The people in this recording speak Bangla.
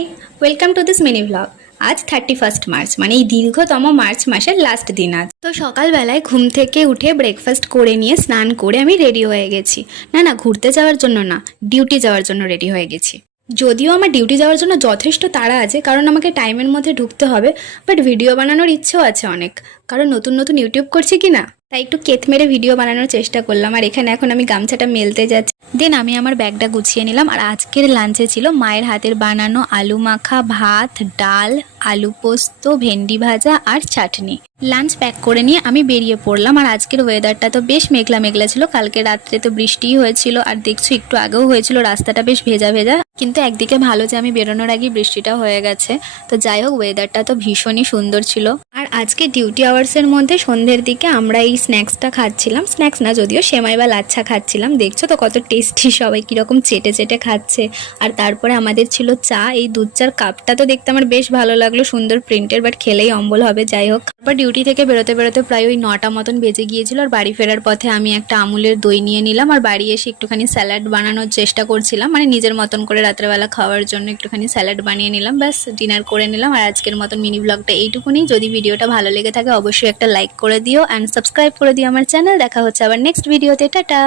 High, welcome to this mini blog. আজ 31 মার্চ, মানে এই দীর্ঘতম মার্চ মাসের লাস্ট দিন। আজ তো সকালবেলায় ঘুম থেকে উঠে ব্রেকফাস্ট করে নিয়ে স্নান করে আমি রেডি হয়ে গেছি। না, ঘুরতে যাওয়ার জন্য না, ডিউটি যাওয়ার জন্য রেডি হয়ে গেছি। যদিও আমার ডিউটি যাওয়ার জন্য যথেষ্ট তাড়া আছে, কারণ আমাকে টাইমের মধ্যে ঢুকতে হবে। বাট ভিডিও বানানোর ইচ্ছেও আছে অনেক, কারণ নতুন নতুন ইউটিউব করছি কি না, তাই একটু কেত মেরে ভিডিও বানানোর চেষ্টা করলাম। আর এখানে এখন আমি গামছাটা মেলতে যাচ্ছি। দেন আমি আমার ব্যাগটা গুছিয়ে নিলাম। আর আজকের লাঞ্চে ছিল মায়ের হাতের বানানো আলু মাখা, ভাত, ডাল, আলু পোস্ত, ভেন্ডি ভাজা আর চাটনি। লাঞ্চ প্যাক করে নিয়ে আমি বেরিয়ে পড়লাম। আর আজকের ওয়েদারটা তো বেশ মেঘলা মেঘলা ছিল। কালকে রাত্রে তো বৃষ্টিই হয়েছিল, আর দেখছো একটু আগেও হয়েছিল। রাস্তাটা বেশ ভেজা ভেজা, কিন্তু একদিকে ভালো যে আমি বেরোনোর আগে বৃষ্টিটা হয়ে গেছে। তো যাই হোক, ওয়েদারটা তো ভীষণই সুন্দর ছিল। আর আজকে ডিউটি আওয়ার্সের মধ্যে সন্ধ্যের দিকে আমরা এই স্ন্যাক্সটা খাচ্ছিলাম। স্ন্যাক্স না, যদিও সেমাই বা লাচ্ছা খাচ্ছিলাম। দেখছো তো কত টেস্টি, সবাই কীরকম চেটে চেটে খাচ্ছে। আর তারপরে আমাদের ছিল চা। এই দুধ চার কাপটা তো দেখতে আমার বেশ ভালো লাগলো, সুন্দর প্রিন্টের, বাট খেলেই অম্বল হবে। যাই হোক, তারপর ডিউটি থেকে বেরোতে বেরোতে প্রায় ওই 9টা মতন বেজে গিয়েছিল। আর বাড়ি ফেরার পথে আমি একটা আমুলের দই নিয়ে নিলাম। আর বাড়ি এসে একটুখানি স্যালাড বানানোর চেষ্টা করছিলাম, মানে নিজের মতন করে রাত্রেবেলা খাওয়ার জন্য একটুখানি স্যালাড বানিয়ে নিলাম। ব্যাস ডিনার করে নিলাম। আর আজকের মতন মিনি ব্লগটা এইটুকুনি। যদি ভিডিওটা ভালো লেগে থাকে অবশ্যই একটা লাইক করে দিও অ্যান্ড সাবস্ক্রাইব করে দিও আমার চ্যানেল। দেখা হচ্ছে আবার নেক্সট ভিডিওতে। টাটা।